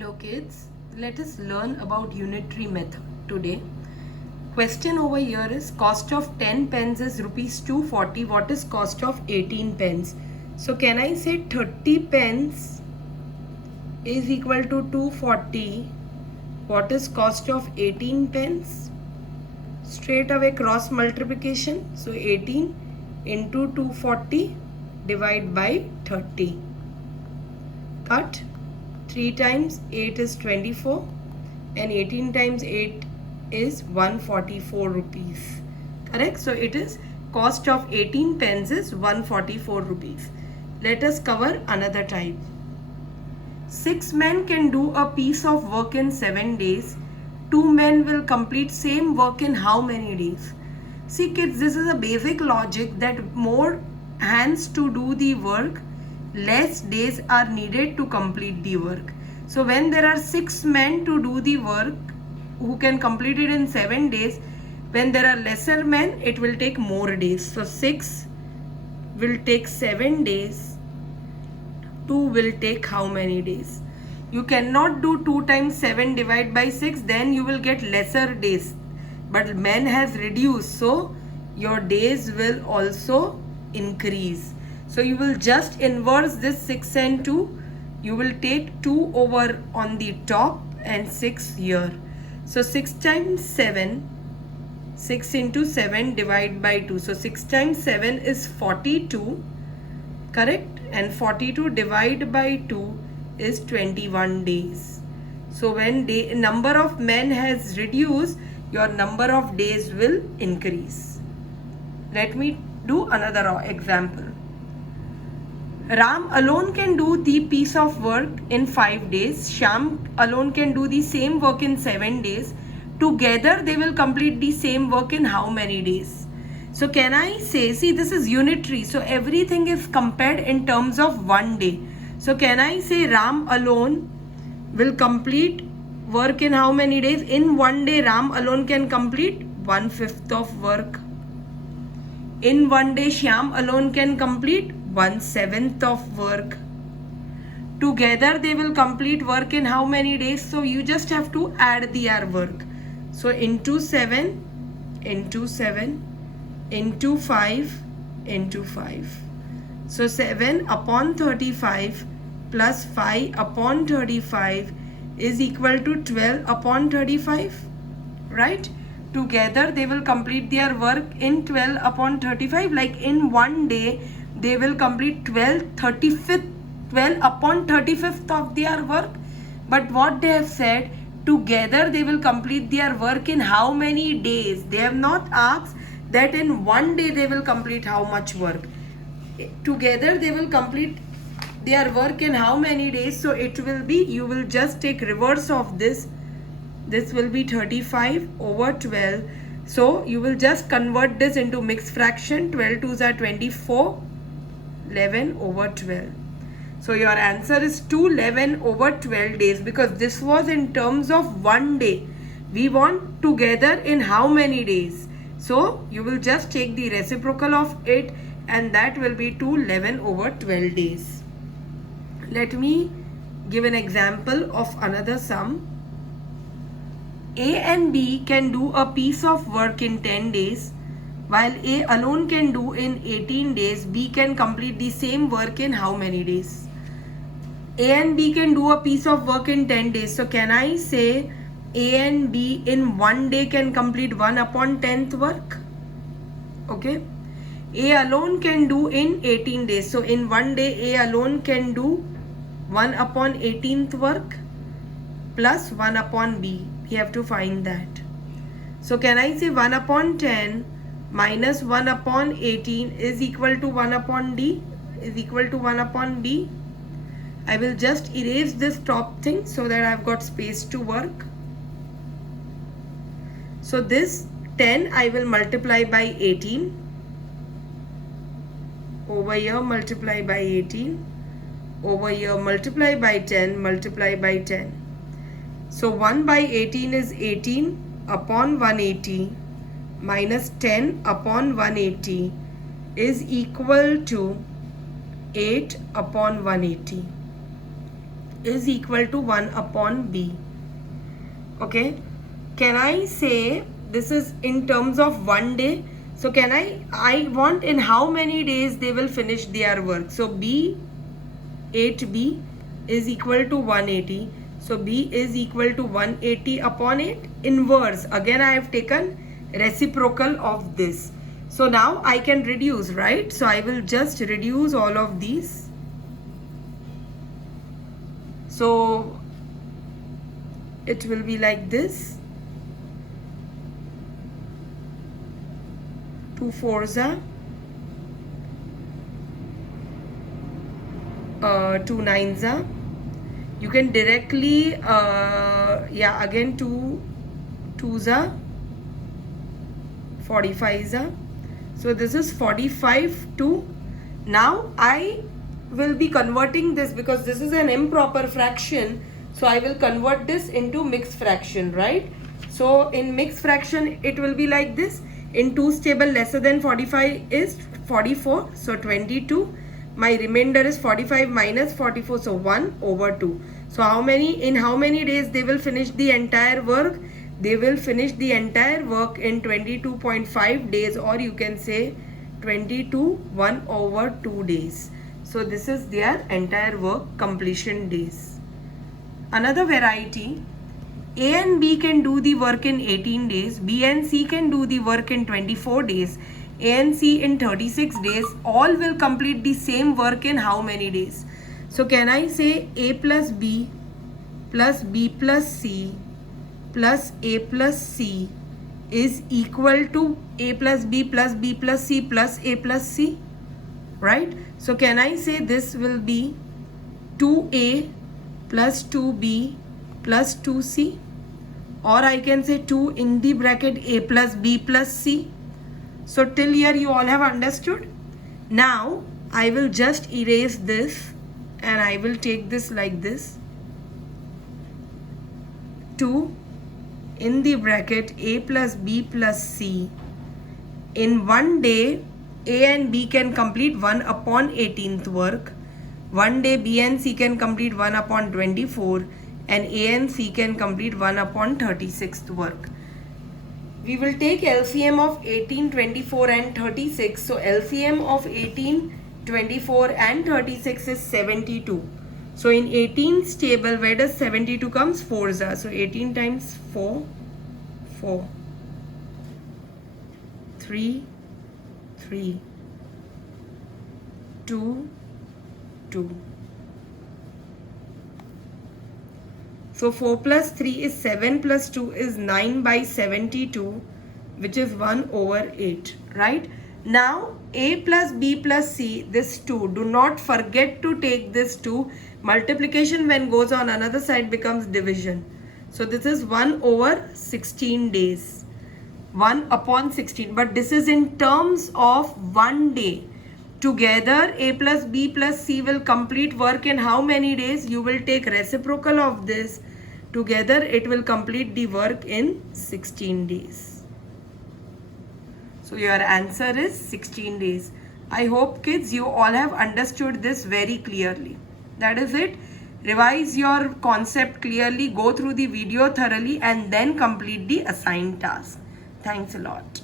Hello kids, let us learn about unitary method today. Question over here is cost of 10 pens is rupees 240. What is cost of 18 pens? So can I say 30 pens is equal to 240? What is cost of 18 pens? Straight away cross multiplication. So 18 into 240 divide by 30. Cut. 3 times 8 is 24 and 18 times 8 is 144 rupees. Correct? So it is cost of 18 pens is 144 rupees. Let us cover another type. 6 men can do a piece of work in 7 days. 2 men will complete same work in how many days? See kids, this is a basic logic that more hands to do the work, less days are needed to complete the work. So when there are 6 men to do the work who can complete it in 7 days, when there are lesser men, it will take more days. So 6 will take 7 days, 2 will take how many days? You cannot do 2 times 7 divided by 6, then you will get lesser days. But men has reduced, so your days will also increase. So you will just inverse this 6 and 2. You will take 2 over on the top and 6 here. So 6 times 7, 6 into 7 divided by 2. So 6 times 7 is 42, correct? And 42 divided by 2 is 21 days. So when number of men has reduced, your number of days will increase. Let me do another example. Ram alone can do the piece of work in 5 days. Shyam alone can do the same work in 7 days. Together they will complete the same work in how many days? So can I say, see this is unitary, so everything is compared in terms of 1 day. So can I say Ram alone will complete work in how many days? In 1 day Ram alone can complete 1/5 of work. In 1 day Shyam alone can complete 1/7 of work. Together they will complete work in how many days? So you just have to add their work. So into 7 into 7 into 5 into 5. So 7 upon 35 plus 5 upon 35 is equal to 12 upon 35, right? Together they will complete their work in 12 upon 35. Like in 1 day they will complete 12 upon 35th of their work. But what they have said, together they will complete their work in how many days? They have not asked that in 1 day they will complete how much work. Together they will complete their work in how many days? So it will be, you will just take reverse of this. This will be 35 over 12. So you will just convert this into mixed fraction. 12 2s are 24. 11 over 12. So your answer is 211 over 12 days, because this was in terms of 1 day. We want together in how many days? So you will just take the reciprocal of it, and that will be 211 over 12 days. Let me give an example of another sum. A and B can do a piece of work in 10 days. While A alone can do in 18 days, B can complete the same work in how many days? A and B can do a piece of work in 10 days. So can I say A and B in 1 day can complete 1 upon 10th work? Okay. A alone can do in 18 days. So in 1 day A alone can do 1 upon 18th work plus 1 upon B. We have to find that. So can I say 1 upon 10 minus 1 upon 18 is equal to 1 upon D, is equal to 1 upon D. I will just erase this top thing so that I've got space to work. So this 10 I will multiply by 18. Over here multiply by 18. Over here multiply by 10, multiply by 10. So 1 by 18 is 18 upon 180. Minus 10 upon 180 is equal to 8 upon 180. is equal to 1 upon B. Okay, can I say this is in terms of 1 day? So can I want in how many days they will finish their work. So B 8B is equal to 180. So B is equal to 180 upon 8. Inverse, again I have taken reciprocal of this. So now I can reduce, right? So I will just reduce all of these. So it will be like this. 2 4s are 2 9s are. You can directly yeah, again 2 2s are 45s are. So this is 45 to, now I will be converting this because this is an improper fraction. So I will convert this into mixed fraction, right? So in mixed fraction it will be like this. In 2's table, lesser than 45 is 44. So 22. My remainder is 45 minus 44. So 1 over 2. So how many, in how many days they will finish the entire work? They will finish the entire work in 22.5 days, or you can say 22 1 over 2 days. So this is their entire work completion days. Another variety, A and B can do the work in 18 days, B and C can do the work in 24 days, A and C in 36 days. All will complete the same work in how many days? So can I say A plus B plus B plus C plus A plus C is equal to A plus B plus B plus C plus A plus C, right? So can I say this will be 2A plus 2B plus 2C, or I can say 2 in the bracket A plus B plus C. So till here you all have understood. Now I will just erase this and I will take this like this. 2 in the bracket A plus B plus C. In 1 day, A and B can complete 1 upon 18th work. 1 day B and C can complete 1 upon 24, and A and C can complete 1 upon 36th work. We will take LCM of 18, 24 and 36. So LCM of 18, 24 and 36 is 72. So in 18's table, where does 72 comes? 4s are. So 18 times 4, 4. 3, 3. 2, 2. So 4 plus 3 is 7 plus 2 is 9 by 72, which is 1 over 8, right? Now A plus B plus C, this 2, do not forget to take this 2. Multiplication when goes on another side becomes division. So this is 1 over 16 days. 1 upon 16, but this is in terms of 1 day. Together A plus B plus C will complete work in how many days? You will take reciprocal of this. Together it will complete the work in 16 days. So your answer is 16 days. I hope kids you all have understood this very clearly. That is it. Revise your concept clearly, go through the video thoroughly and then complete the assigned task. Thanks a lot.